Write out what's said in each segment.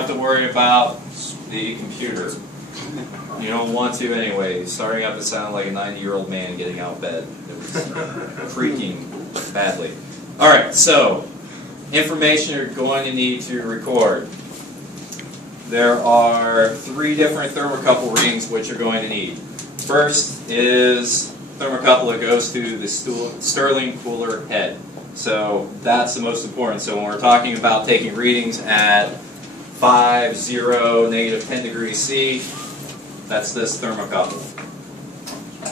have to worry about the computer. You don't want to anyway. Starting up, it sounded like a 90-year-old man getting out of bed. It was creaking badly. All right, so information you're going to need to record. There are 3 different thermocouple readings which you're going to need. First is thermocouple that goes to the Stirling cooler head. So that's the most important. So when we're talking about taking readings at 5, 0, negative 10 degrees C, that's this thermocouple.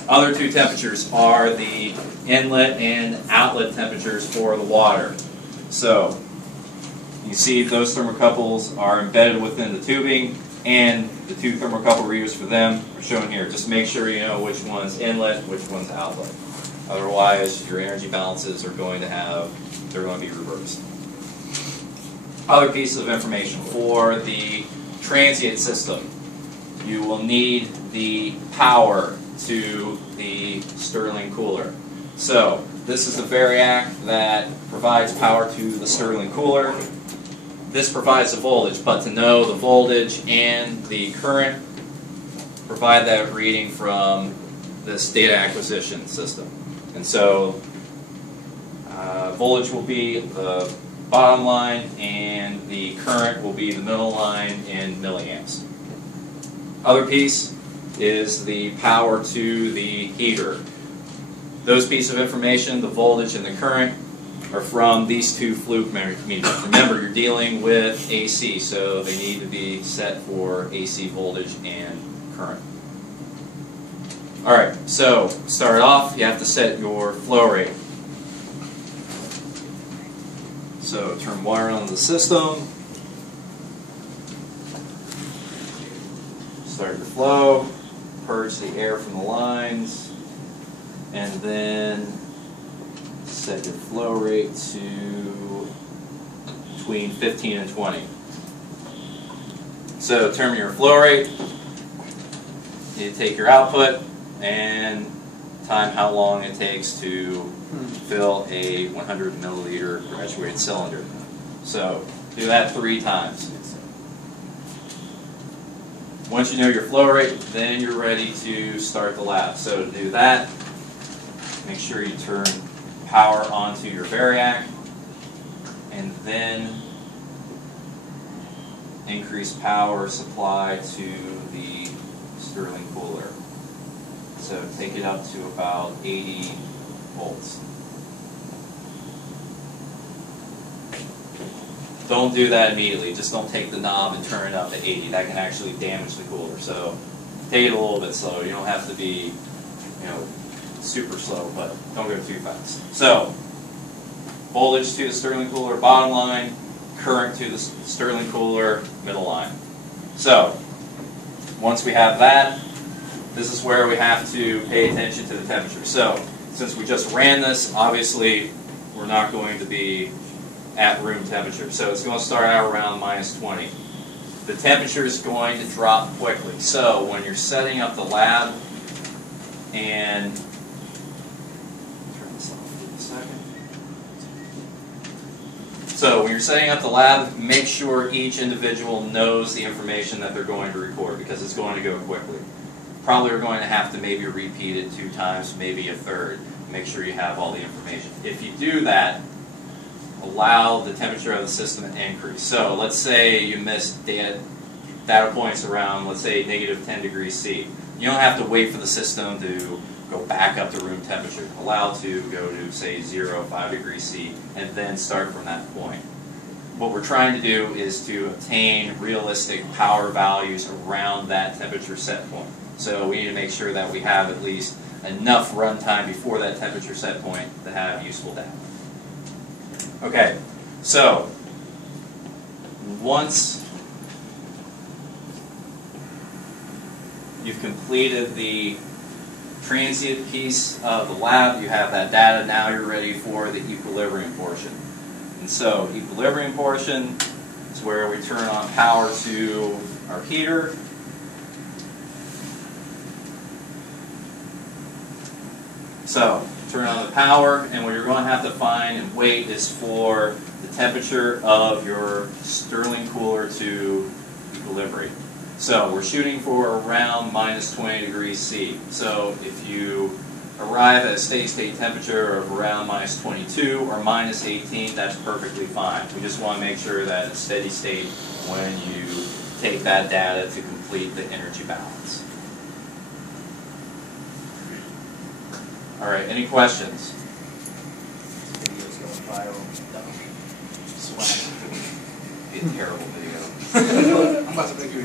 Other 2 temperatures are the inlet and outlet temperatures for the water. So you see those thermocouples are embedded within the tubing, and the 2 thermocouple readers for them are shown here. Just make sure you know which one's inlet, which one's outlet. Otherwise, your energy balances are going to they're going to be reversed. Other pieces of information for the transient system. You will need the power to the Stirling cooler. So this is a variac that provides power to the Stirling cooler. This provides the voltage, but to know the voltage and the current, provide that reading from this data acquisition system. And so voltage will be the bottom line, and the current will be the middle line in milliamps. Other piece is the power to the heater. Those pieces of information, the voltage and the current, are from these 2 fluke meters. Remember, you're dealing with AC, so they need to be set for AC voltage and current. Alright, so start off, you have to set your flow rate. So turn water on the system, start your flow, purge the air from the lines, and then set your flow rate to between 15 and 20. So determine your flow rate, you take your output, and time how long it takes to fill a 100 milliliter graduated cylinder. So do that 3 times. Once you know your flow rate, then you're ready to start the lab. So to do that, make sure you turn power onto your variac, and then increase power supply to the Stirling cooler. So take it up to about 80 volts. Don't do that immediately. Just don't take the knob and turn it up to 80. That can actually damage the cooler. So take it a little bit slow. You don't have to be, super slow, but don't go too fast. So voltage to the Stirling cooler, bottom line. Current to the Stirling cooler, middle line. So once we have that, this is where we have to pay attention to the temperature. So since we just ran this, obviously we're not going to be at room temperature. So it's going to start out around -20. The temperature is going to drop quickly. So when you're setting up the lab, and turn this off for a second. So when you're setting up the lab, make sure each individual knows the information that they're going to record, because it's going to go quickly. Probably are going to have to maybe repeat it 2 times, maybe a third. Make sure you have all the information. If you do that, allow the temperature of the system to increase. So let's say you missed data points around, let's say, -10 degrees C. You don't have to wait for the system to go back up to room temperature. Allow to go to, say, 0, 5 degrees C, and then start from that point. What we're trying to do is to obtain realistic power values around that temperature set point. So we need to make sure that we have at least enough runtime before that temperature set point to have useful data. Okay, so once you've completed the transient piece of the lab, you have that data, now you're ready for the equilibrium portion. And so equilibrium portion is where we turn on power to our heater. So turn on the power, and what you're going to have to find and wait is for the temperature of your Stirling cooler to equilibrium. So we're shooting for around minus 20 degrees C. So if you arrive at a steady state temperature of around minus 22 or minus 18, that's perfectly fine. We just want to make sure that it's steady state when you take that data to complete the energy balance. All right, any questions? Video's going viral. Swag. Be a terrible video. I'm about to make you a